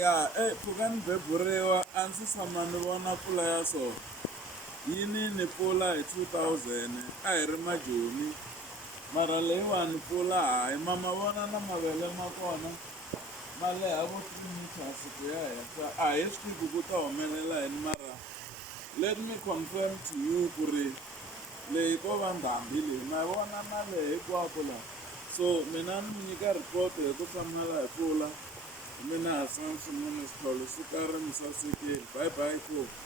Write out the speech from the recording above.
Ya mpfhuka ni beburiwa a ndzi tshama ni vona mpfula ya so yini ni pfula hi 2000 a hi ri majoni mara leyiwani mpfula hayi ma vona na mavele ma kona ma leha vo 3 meters ku ya henhla a hi swi tivi ku ta humelela yini mara let me confirm to you ku ri leyi ko va ndhambi leyi ma vona na lehe hinkwako la so mina ni mi nyika report hi ku hlamala hi mpfula mina Hasan Municipal Sukari Musasekeni bye bye .